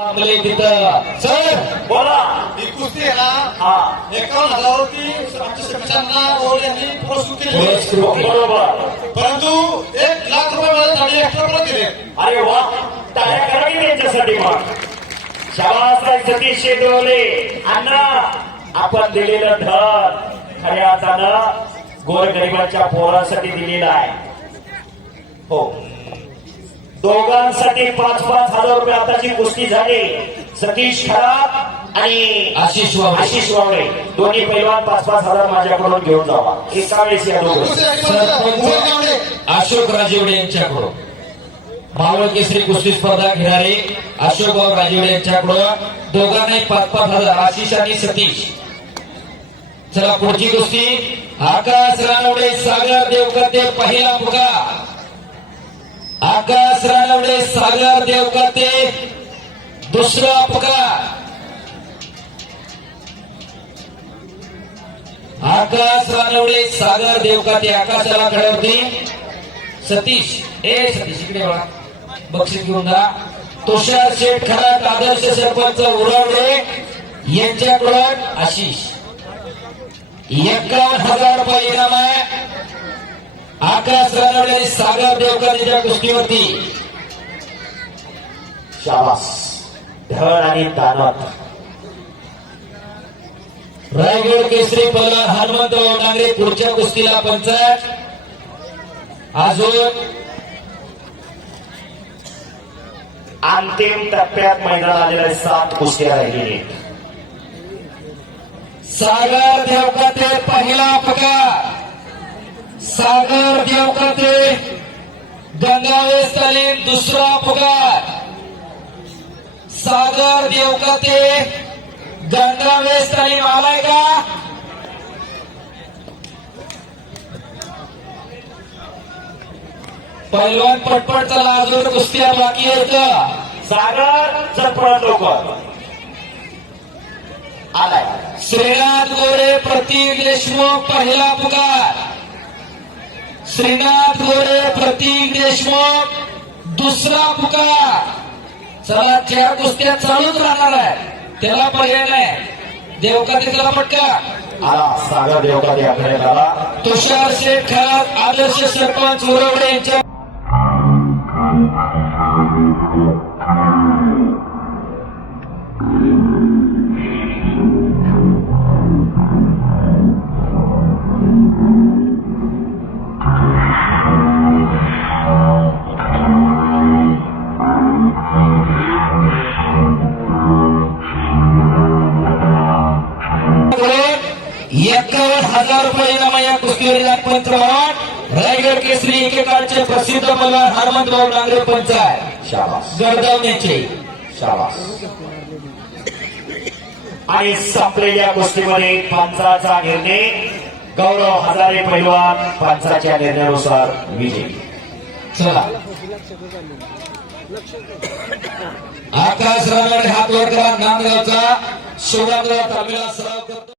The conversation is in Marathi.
आपले तिथं सर बोला. ही कुस्ती आहे ना हा. एकावन्न हजारावरती आमच्या सरपंचांना ओढ यांनी पुरस्कृत केली. पुरस्कृत केली. बरोबर. परंतु एक लाख रुपये मला एक्स्ट्रा परत दिले. अरे वा. टाळ्या करा की त्यांच्यासाठी मग. शाबासराय सतीश शेटवले. अण्णा आपण दिलेलं धन. खऱ्या अर्थानं गोरगरिबाच्या पोरासाठी दिलेलं आहे. हो. दोघांसाठी पाच पाच हजार रुपये आताची कुस्ती झाली. सतीश खराब आणि आशिष वावडे. आशिष वावडे. दोन्ही पैलवान पाच पाच हजार माझ्याकडून घेऊन जावा. एका वेळेस या दोघं. अशोक राजेवडे यांच्याकडून. केसरी कुस्ती स्पर्धा घेणारे अशोकभाऊ राजेवडे यांच्याकडून दोघांनाही पाच पाच हजार. आशिष आणि सतीश. चला पुढची कुस्ती. आकाश रानवडे सागर देवकते पहिला पुका आकाश रानवडे सागर देवकते दुसरा पुका आकाश रानवडे सागर देवकाते आकाशाला खड्यावरती सतीश. ए सतीश इकडे वळा बक्षीस घेऊन जा. तुषार शेठ खरात आदर्श सरपंच उरावडे यांच्याकडून आशिष. एकावन्न हजार रुपये इनाम आहे. आकाश रानवडे आणि सागर देवकरांच्या कुस्तीवरती. शाबास. धड आणि दानत रायगड केसरी पल्ला हनुमंतराव डांगरे पुढच्या कुस्तीला पंचायत अजून. अंतिम टप्प्यात मैदान आलेल्या सात कुस्त्या राहिलेली सागर देवकाचे पहिला पकार सागर देवकते गंगावे तालीम दुसरा पकार. सागर देवकते गंगावे तालीम आलाय का? पहिलवान पटपट चला अजून कुस्त्या बाकी आहेत सागर चटपट लोक आलाय. श्रीनाथ गोरे प्रतीक देशमुख पहिला पुकार. श्रीनाथ गोरे प्रतीक देशमुख दुसरा पुकार. चला चार कुस्त्या चालूच राहणार आहे. त्याला पर्याय नाही. देवकाते त्याला पटका. आला सागर देवकाते आपल्याला आला तुषार शेठ खरात आदर्श सरपंच उरवडे यांच्या एकावन्न हजार रुपये इनाम या कुस्तीवर पंच रायगड केसरी एकेकाळचे प्रसिद्ध मला हनुमंतराव डांगरे पंच आहे. शाबास. गडगावण्याचे शाबास. आणि संपलेल्या कुस्तीमध्ये पंचाचा निर्णय. गौरव हजारे पैलवान पंचाच्या निर्णयानुसार विजयी. चला. आकाश रानडे हात वर करा. नांदगावचा. शिवरामराव सराव करतो.